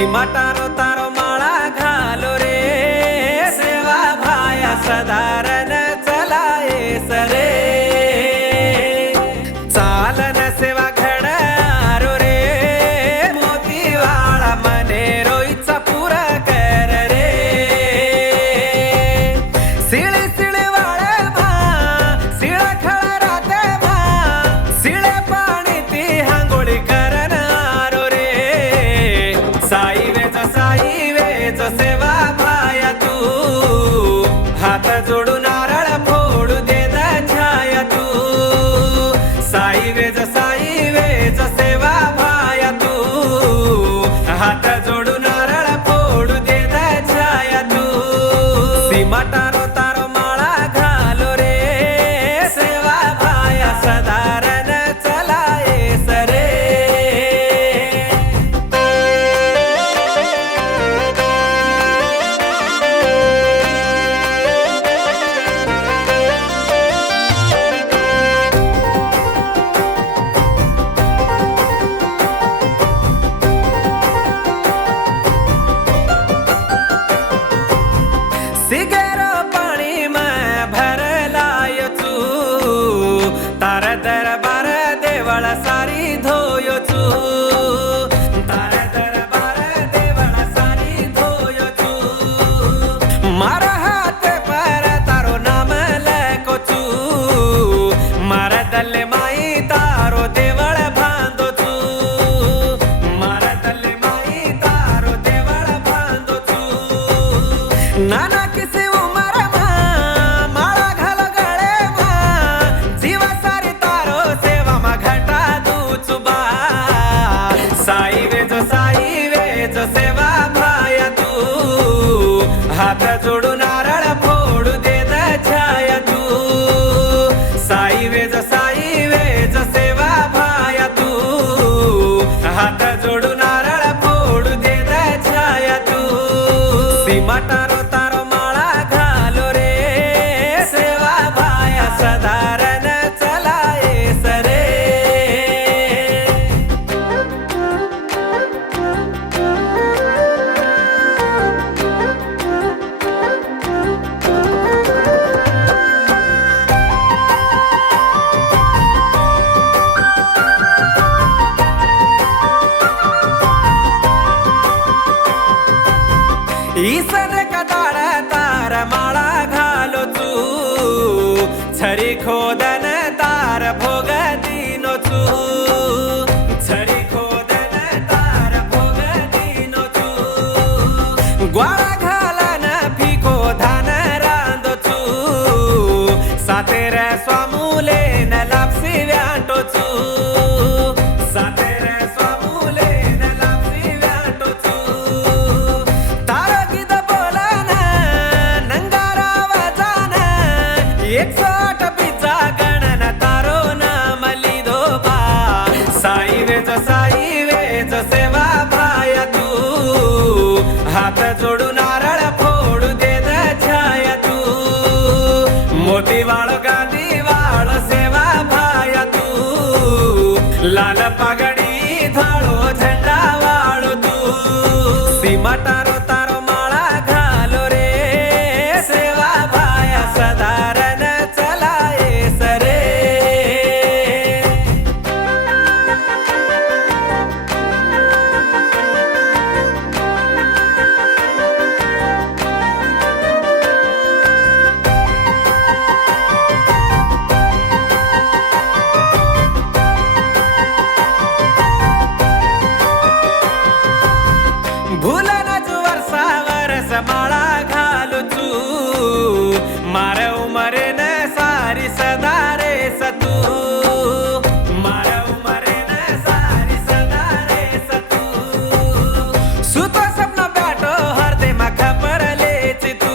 सीमा तारो तारो माळा घालो रे सेवा भाया सदारण चलाए सरे चालन सेवा घडारो रे मोती वाळा मने रोईचा पुरा कर रे सिळे सिळे वाळे भा सिळा खळ राते भा सिळे पाणी ती हांगोळी करनारो रे साई वेच सेवा भाया तू हात जोडून नारळ फोडू दे छाया तू साई वेच सेवा भाया तू हात जोडून नारळ फोडू दे छाया तू सीमा तारो तारो माळा घालो रे सेवा भाया सदारण चलाए सरे सिगेरो पानी में भर लायो चू तार दरबार देवळ सारी धोयो चू तार दरबार देवळ सारी धोयो चू मारा हाथ पर तारो नाम लको चू मारा दल्ले माई तारो देवळ बांधो चू मारा दल्ले माई तारो देवळ बांधो चू नाना किसी उमर माळा घालो गळे जीवा सारी तारो सेवा मा घटा दूचुबा साई वेच सेवा भाया तू हात जोडून नारळ फोडू दे छाया तू साई वेच सेवा भाया तू हात जोडून नारळ फोडू दे छाया तू सीमा तारो तारो माळा घालो रे सेवा भाया सदारण चलाए सरे ईसन कदाळ तार माळा घालो चू छरी खोदन तार भोग दिनो चू छरी खोदन तार भोग दिनो चू ग्वाळा घालन फिको धान रांदो चू सातेर स्वामुले न लापसी व्याटो चू सातेर स्वामुले न लापसी व्याटो चू एक साठ पिझ्झा गणन तारो नाम लिदो बा साई वेच सेवा भाया तू हात जोडून नारळ फोडू दे छाया तू मोती वाळ गादी वाळ सेवा भाया तू लाल पागडी धाळो झेंडा वाळू तू सीमा तारो तारो माळा घालो रे सेवा भाया सदारण भूलनच वर्ष माळा घालू चू मार उमरेन सारी सदारे सतू मार उमरेन सारी सदारे सतू सुतो सपना बैठो हरदे मा खबर लेच तू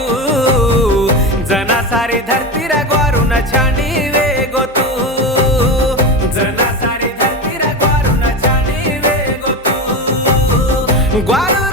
जना सारी धरती रा ग्वारून छांडी वे गो तू जना सारी धरती रा ग्वारून छांडी वे गो तू ग्वारू